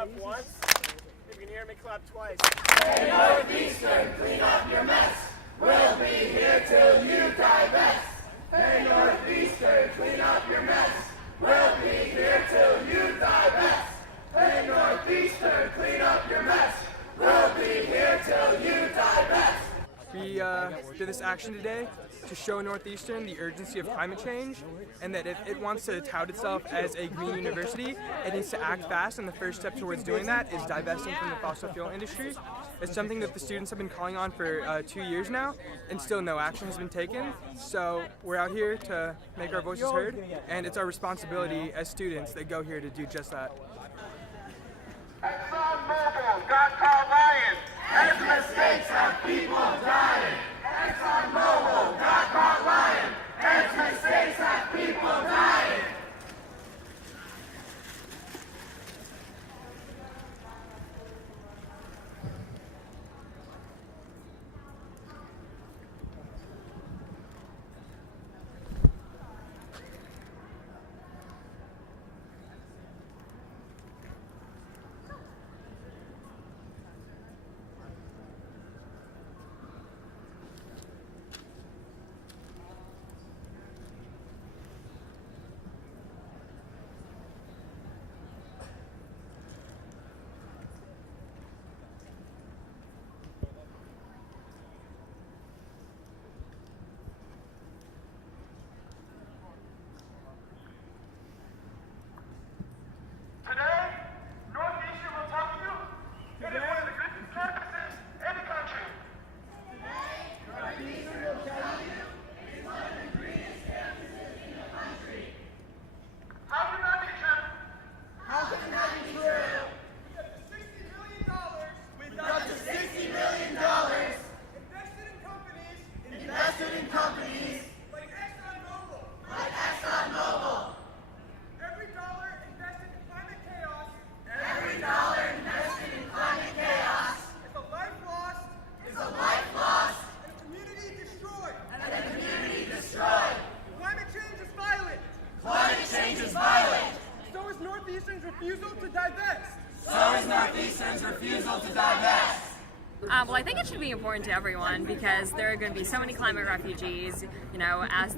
clap once. If you can hear me, clap twice. Hey Northeastern, clean up your mess. We'll be here till you divest. Hey Northeastern, clean up your mess. We'll be here till you divest. Hey Northeastern, clean up your mess. We'll be here till you divest. We did this action today to show Northeastern the urgency of climate change, and that if it wants to tout itself as a green university, it needs to act fast, and the first step towards doing that is divesting from the fossil fuel industry. It's something that the students have been calling on for 2 years now, and still no action has been taken. So we're out here to make our voices heard, and it's our responsibility as students that go here to do just that. ExxonMobil got caught lying. Its mistakes have people dying. ExxonMobil got caught lying. Its mistakes have people dying. Northeastern's refusal to divest. So is Northeastern's refusal to divest. Well, I think it should be important to everyone because there are going to be so many climate refugees, you know, as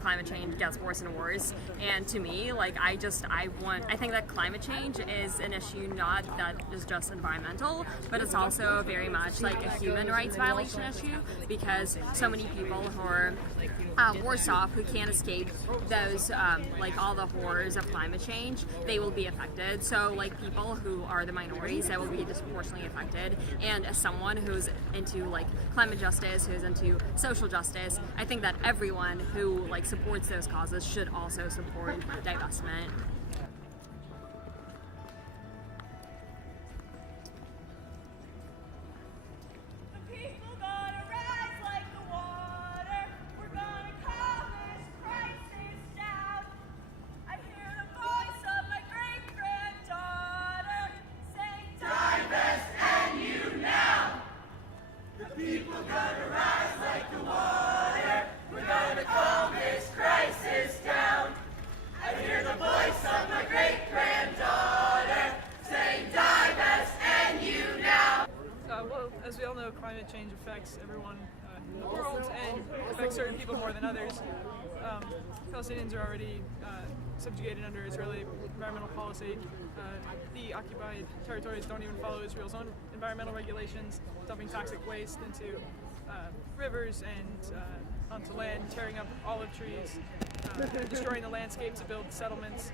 climate change gets worse and worse. And to me, like, I think that climate change is an issue not that is just environmental, but it's also very much like a human rights violation issue because so many people who are worse off, who can't escape those, like all the horrors of climate change, they will be affected. So like people who are the minorities, that will be disproportionately affected. And as someone who's into like climate justice, who's into social justice, I think that everyone who like supports those causes should also support divestment. People gonna rise like the water. We're gonna calm this crisis down. I hear the voice of my great-granddaughter saying, divest and you now. Well, as we all know, climate change affects everyone in the world and affects certain people more than others. Palestinians are already subjugated under Israeli environmental policy. The occupied territories don't even follow Israel's own environmental regulations, dumping toxic waste into rivers and onto land, tearing up olive trees, destroying the landscape to build settlements.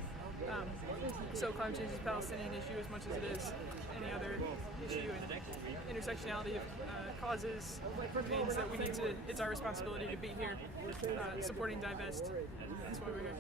So climate change is a Palestinian issue as much as it is any other issue, and intersectionality of causes means that we need to, it's our responsibility to be here supporting Divest, and that's why we're here.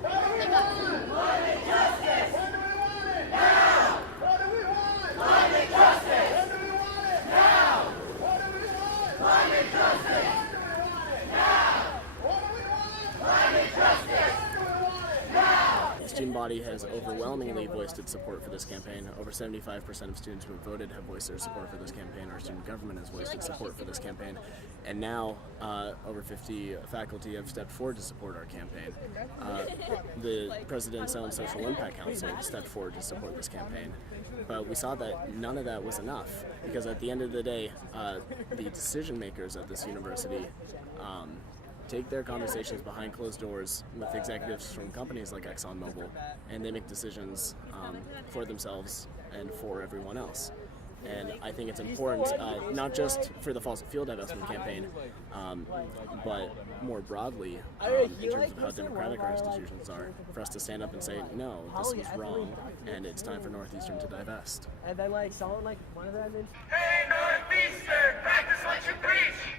Climate justice! When do we want it? Now! What do we want? Climate justice! When do we want it? Now! What do we want? Climate justice! When do we want it? Now! What do we want? Climate justice! When do we want it? Now! Student body body has overwhelmingly voiced its support for this campaign. Over 75% of students who have voted have voiced their support for this campaign. Our student government has voiced its support for this campaign. And now, over 50 faculty have stepped forward to support our campaign. The President's own Social Impact Council stepped forward to support this campaign. But we saw that none of that was enough, because at the end of the day, the decision makers at this university take their conversations behind closed doors with executives from companies like ExxonMobil, and they make decisions for themselves and for everyone else. And I think it's important, not just for the fossil fuel divestment campaign, but more broadly, in terms of how democratic our institutions are, for us to stand up and say, no, this was wrong, and it's time for Northeastern to divest. And then someone one of them is, hey Northeastern, practice what you preach!